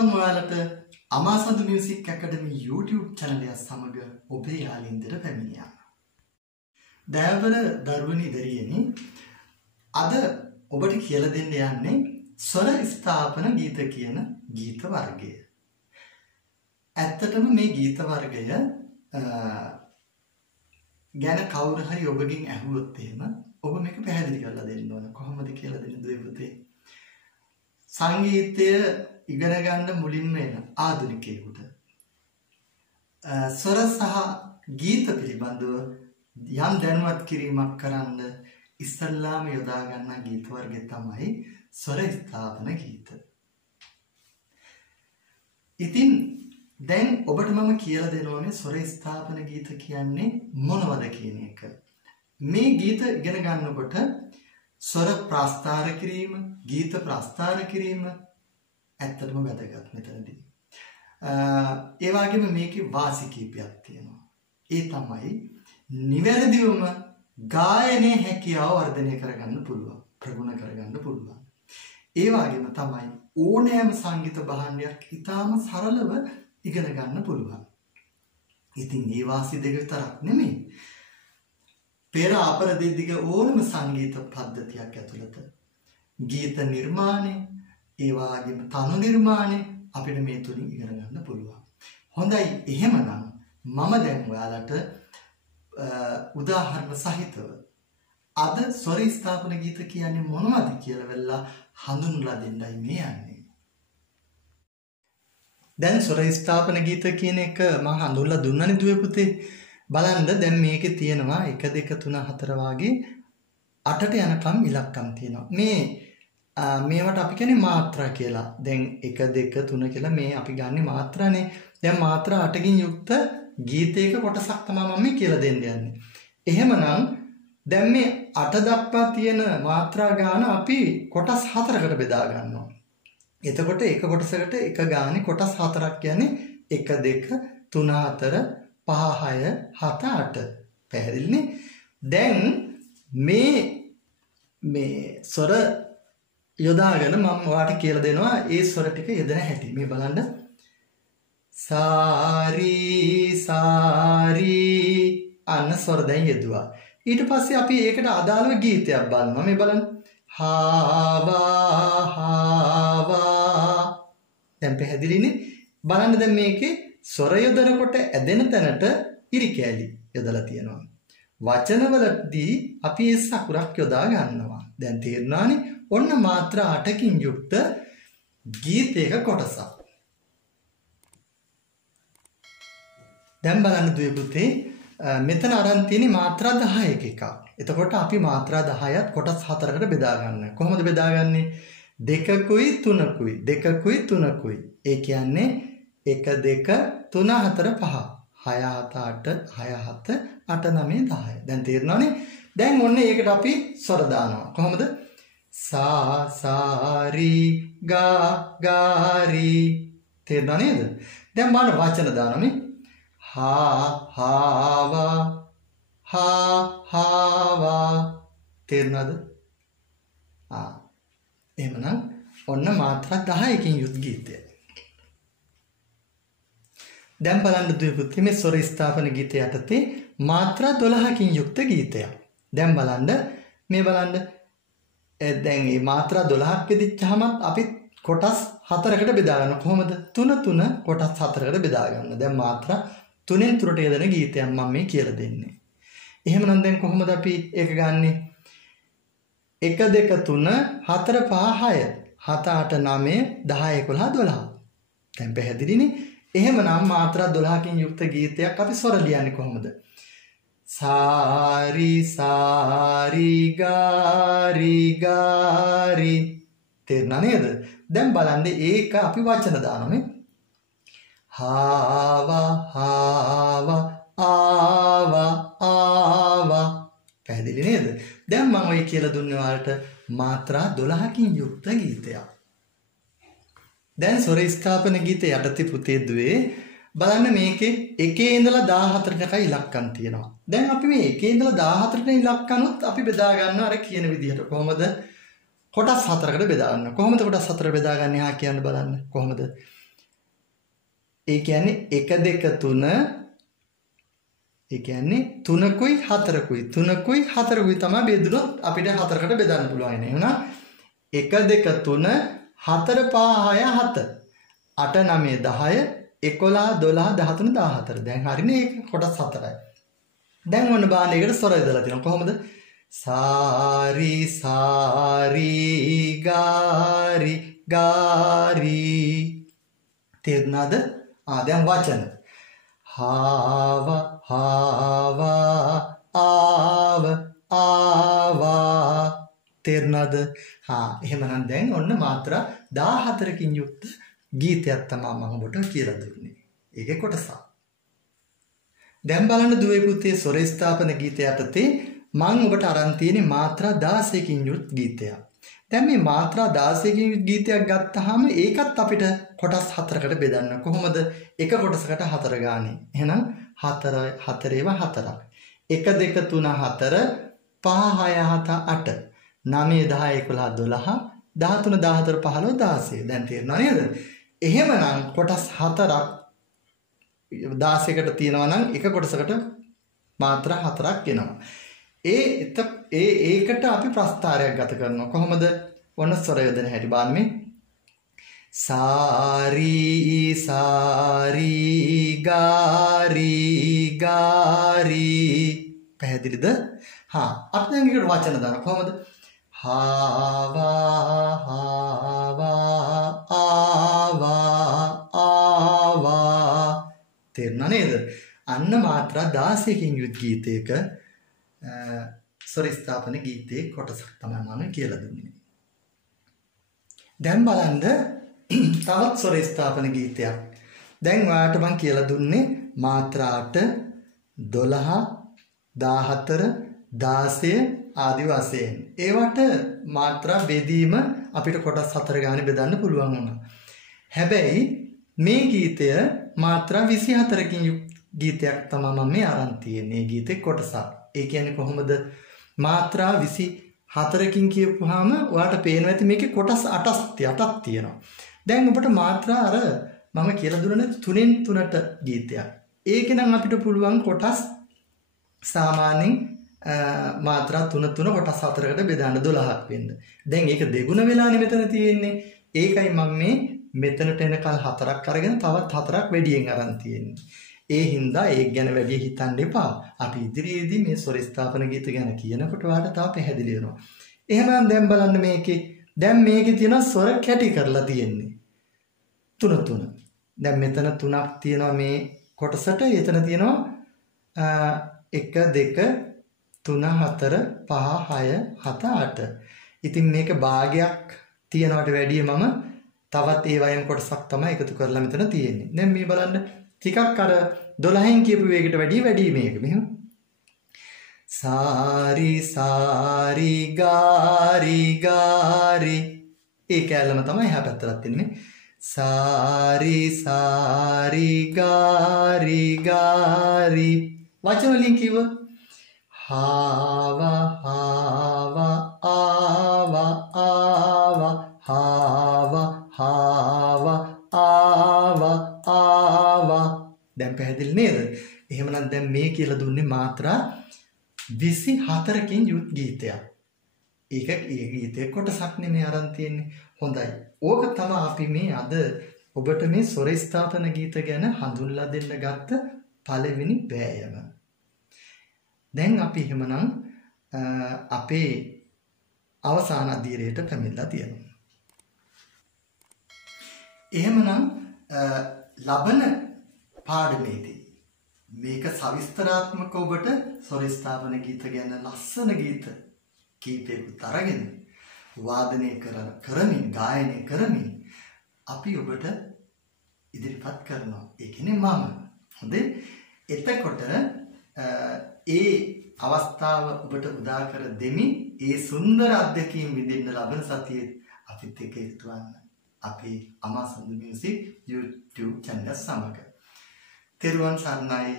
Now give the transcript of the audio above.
මම ඔයාලට අමාසඳු music ඇකඩමි YouTube channel එක සමග ඔබේ යාළුවෙන්දට පැමිණියා. දයාවර දරුවනි දරියනි අද ඔබට කියලා දෙන්න යන්නේ ස්වර ස්ථාපන ගීත කියන ගීත වර්ගය. ඇත්තටම මේ ගීත වර්ගය ගැන කවුරු හරි ඔබගෙන් ඇහුවොත් එහෙම ඔබ මේක පැහැදිලි කරලා දෙන්න ඕන. කොහොමද කියලා දෙන්න දුවේ පුතේ? සංගීතය ඉගෙන ගන්න මුලින්ම එන ආධුනිකයෙකුට ස්වර සහ ගීත පිළිබඳව යම් දැනුවත් කිරීමක් කරන්න ඉස්සල්ලාම යොදා ගන්න ගීත වර්ගය තමයි ස්වර ස්ථාපන ගීත. ඉතින් දැන් ඔබට මම කියලා දෙනවා මේ ස්වර ස්ථාපන ගීත කියන්නේ මොනවද කියන එක. මේ ගීත ඉගෙන ගන්නකොට ස්වර ප්‍රස්ථාර කිරීම, ගීත ප්‍රස්ථාර කිරීම ඇත්තටම වැදගත් මෙතනදී. ඒ වගේම මේකේ වාසි කීපයක් තියෙනවා. ඒ තමයි නිවැරදිවම ගායනයේ හැකියාව වර්ධනය කරගන්න පුළුවන්, ප්‍රගුණ කරගන්න පුළුවන්. ඒ වගේම තමයි ඕනෑම සංගීත භාණ්ඩයක් ඉතාම සරලව ඉගෙන ගන්න පුළුවන්. ඉතින් මේ වාසි දෙක විතරක් නෙමෙයි. පෙර අපර දෙදිග ඕනම සංගීත පද්ධතියක් ඇතුළත ගීත නිර්මාණය, ඒ වගේම තනු නිර්මාණය අපිට මේ තුලින් ඉගෙන ගන්න පුළුවන්. හොඳයි, එහෙමනම් මම දැන් ඔයාලට උදාහරණ සහිතව අද ස්වර ස්ථාපන ගීත කියන්නේ මොනවද කියලා වෙලා හඳුන්වලා දෙන්නයි මේ යන්නේ. දැන් ස්වර ස්ථාපන ගීත කියන එක මම හඳුන්වලා දුන්නානේ දුවේ පුතේ. බලන්න දැන් මේකේ තියෙනවා 1 2 3 4 වාගේ 8ට යනකම් ඉලක්කම් තියෙනවා. මේවට අපි කියන්නේ මාත්‍රා කියලා. දැන් 1 2 3 කියලා මේ අපි ගන්නේ මාත්‍රානේ. දැන් මාත්‍රා 8කින් යුක්ත ගීතයක කොටසක් තමයි මම මේ කියලා දෙන්න යන්නේ. එහෙමනම් දැන් මේ 8 දක්වා තියෙන මාත්‍රා ගාන අපි කොටස් 4කට බෙදා ගන්නවා. එතකොට එක කොටසකට එක ගානේ කොටස් 4ක් කියන්නේ 1 2 3 4 5 6 7 8. පැහැදිලිනේ? දැන් මේ ස්වර යොදාගෙන මම ඔයාලට කියලා දෙනවා ඒ ස්වර ටික යෙදෙන හැටි. මේ බලන්න. සාරි සාරි අන්න ස්වර දැන් යෙදුවා. ඊට පස්සේ අපි ඒකට අදාළව ගීතයක් බලනවා. මේ බලන්න. හාවා හාවා. දැන් පැහැදිලිනේ? බලන්න දැන් මේකේ ස්වර යොදනකොට ඇදෙන තැනට ඉරි කෑලි යොදලා තියෙනවා. වචනවලදී අපි ඒ සකුරක් යොදා ගන්නවා. දැන් තේරුණානේ? ඔන්න මාත්‍රා 8කින් යුක්ත ගීතයක කොටසක්. දැන් බලන්න දුවේ පුතේ, මෙතන අරන් තියෙන්නේ මාත්‍රා 10ක එකක්. එතකොට අපි මාත්‍රා 10ත් කොටස් 4කට බෙදා ගන්නවා. කොහොමද බෙදාගන්නේ? 2කුයි 3කුයි 2කුයි 3කුයි. ඒ කියන්නේ 1 2 3 4 5 6 7 8 6 7 8 9 10. දැන් තේරෙනවනේ? දැන් ඔන්න ඒකට අපි ස්වර දානවා. කොහොමද? සා සාරි ගා ගාරි. තේරෙනව නේද? දැන් බලන්න වචන දානවා මේ. හා හාවා හා හාවා. තේරෙනවද? එහෙමනම් ඔන්න මාත්‍රා 10කින් යුත් ගීතය. දැන් බලන්න දුවේ පුතේ, මේ ස්වර ස්ථාපන ගීතය යටතේ මාත්‍රා 12කින් යුක්ත ගීතයක්. දැන් බලන්න මේ බලන්න. දැන් මේ මාත්‍රා 12ක් වෙදිච්චාම අපි කොටස් 4කට බෙදා ගන්න. කොහොමද? 3 3 කොටස් 4කට බෙදා ගන්න. දැන් මාත්‍රා 3න් 3ට යෙදෙන ගීතයක් මම මේ කියලා දෙන්නේ. එහෙමනම් දැන් කොහොමද අපි ඒක ගන්නෙ? 1 2 3 4 5 6 7 8 9 10 11 12. දැන් පැහැදිලිනේ? එහෙමනම් මාත්‍රා 12කින් යුක්ත ගීතයක් අපි ස්වර ලියන්නේ කොහොමද? සාරි සාරි ගාරි ගාරි. තේරුණා නේද? දැන් බලන්න ඒක අපි වචන දානවා මේ. හාවා හාවා ආවා ආවා. පැහැදිලි නේද? දැන් මම ඔය කියලා දුන්නේ ඔයාලට මාත්‍රා 12කින් යුක්ත ගීතයක්. දැන් ස්වර ස්ථාපන ගීත යටතේ පුතේ දුවේ බලන්න මේකේ 1 ඉඳලා 14ට ඉලක්කම් තියෙනවා. දැන් අපි මේ 1 ඉඳලා 14ට ඉලක්කනුත් අපි බෙදා ගන්නවා අර කියන විදිහට. කොහොමද? කොටස් 4කට බෙදා ගන්න. කොහොමද කොටස් 4ට බෙදාගන්නේ? කියන්න බලන්න. කොහොමද? ඒ කියන්නේ 1 2 3 ඒ කියන්නේ 3කුයි 4කුයි 3කුයි 4කුයි තමයි බෙදුනොත් අපිට 4කට බෙදන්න පුළුවන්. එහෙනම් 1 2 3 4 5 6 7 8 9 10 11 12 13 14. දැන් හරිනේ ඒක කොටස් 4යි. දැන් ඔන්න බලන්න ඒකට ස්වර යොදලා තියෙනවා. කොහොමද? සාරි සාරි ගාරි ගාරි. තේරුණාද? දැන් වචන. හාව හාව ආව ආවා. තේරුණාද? එහෙමනම් දැන් ඔන්න මාත්‍රා 14කින් යුක්ත ගීතයක් තමයි මම ඔබට කියලා දුන්නේ. ඒකේ කොටසක්. දැන් බලන්න දුවේ පුතේ ස්වර ස්ථාපන ගීතය යටතේ මම ඔබට අරන් තියෙන්නේ මාත්‍රා 16කින් යුත් ගීතයක්. දැන් මේ මාත්‍රා 16කින් යුත් ගීතයක් ගත්තාම ඒකත් අපිට කොටස් 4කට බෙදන්න. කොහොමද? එක කොටසකට 4 ගානේ. එහෙනම් 4 4 ඒවා 4ක්. 1 2 3 4 5 6 7 8 9 10 11 12 13 14 15 16. දැන් තේරෙනව නේද? එහෙමනම් කොටස් 4ක් 16කට තියෙනවා නම් එක කොටසකට මාත්‍රා 4ක් එනවා. ඒකට අපි ප්‍රස්ථාරයක් ගත කරනවා. කොහොමද? ඔන්න ස්වර යොදන හැටි බලන්න මේ. සාරි සාරි ගාරි ගාරි. පැහැදිලිද? අපි දැන් ඒකට වචන දානවා. කොහොමද? හාවා හාවා ආවා ආවා. තේරුණා නේද? අන්න මාත්‍රා 16කින් යුත් ගීතයක ස්වර ස්ථාපන ගීතයේ කොටසක් තමයි මම කියලා දුන්නේ. දැන් බලන්න තවත් ස්වර ස්ථාපන ගීතයක්. දැන් ඔයාලට මම කියලා දුන්නේ මාත්‍රා 8 12 14 16 ආදි වශයෙන්. ඒවට මාත්‍රා බෙදීම අපිට කොටස් 4 ගානේ බෙදන්න පුළුවන් වුණා. හැබැයි මේ ගීතය මාත්‍රා 24කින් යුක්ත ගීතයක් තමයි මම මේ අරන් තියෙන්නේ. ගීතේ කොටසක්. ඒ කියන්නේ කොහොමද? මාත්‍රා 24කින් කියපුවාම ඔයාලට පේනවා ඇති මේකේ කොටස් 8ක් තියෙනවා. දැන් ඔබට මාත්‍රා අර මම කියලා දුන්නේ 3න් 3ට ගීතයක්. ඒකේ නම් අපිට පුළුවන් කොටස් සාමාන්‍යයෙන් මාත්‍රා 3 3 කොටස් 4කට බෙදන්න 12ක් වෙන්න. දැන් ඒක දෙගුණ වෙලානේ මෙතන තියෙන්නේ. ඒකයි මම මේ මෙතනට එනකල් 4ක් අරගෙන තවත් 4ක් වැඩියෙන් අරන් තියෙන්නේ. ඒ හින්දා ඒක ගැන වැඩි හිතන්න එපා. අපි ඉදිරියේදී මේ ස්වර ස්ථාපන ගීත ගැන කියනකොට ඔයාලට තව පැහැදිලි වෙනවා. එහෙනම් දැන් බලන්න මේකේ. දැන් මේකේ තියෙන ස්වර කැටි කරලා තියෙන්නේ. 3 3. දැන් මෙතන 3ක් තියෙනවා මේ කොටසට. එතන තියෙනවා 1 2 3 4 5 6 7 8. ඉතින් මේක භාගයක් තියනවට වැඩිය මම තවත් ඒ වයින් කොටසක් තමයි එකතු කරලා මෙතන තියෙන්නේ. දැන් මේ බලන්න ටිකක් අර 12න් කියපු වේගයට වැඩි මේක. මෙහෙම සාරි සාරි ගාරි ගාරි. ඒ කැලම තමයි එහා පැත්තට තියෙන්නේ. සාරි සාරි ගාරි ගාරි. වචන වලින් කිව්ව හාව හාව ආව ආව හාව හාව ආව ආව. දැන් පැහැදිලි නේද? එහෙමනම් දැන් මේ කියලා දුන්නේ මාත්‍රා 24කින් යුත් ගීතයක්. ඒක ඒ ගීතේ කොටසක් නෙමෙයි අරන් තියෙන්නේ. හොඳයි. ඕක තමයි අපි මේ අද ඔබට මේ ස්වර ස්ථාපන ගීත ගැන හඳුන්ලා දෙන්න ගත්ත පළවෙනි වෑයම. දැන් අපි එහෙමනම් අපේ අවසාන අධීරයට පැමිණලා තියෙනවා. එහෙමනම් ලබන පාඩමේදී මේක සවිස්තරාත්මක ඔබට ස්වර ස්ථාපන ගීත ගැන ලස්සන ගීත කීපයකට අරගෙන වාදනය කරමින් ගායනය කරමින් අපි ඔබට ඉදිරිපත් කරනවා. ඒ කියන්නේ මම. හොඳේ. එතකොට ඒ අවස්ථාව ඔබට උදා කර දෙමින් ඒ සුන්දර අත්දැකීම් විඳින්න ලබන සතියේ අපිත් එක්ක එකතු වන්න. අපේ අමාසන්ද මියුසික් YouTube channel සමග. තෙරුවන් සරණයි.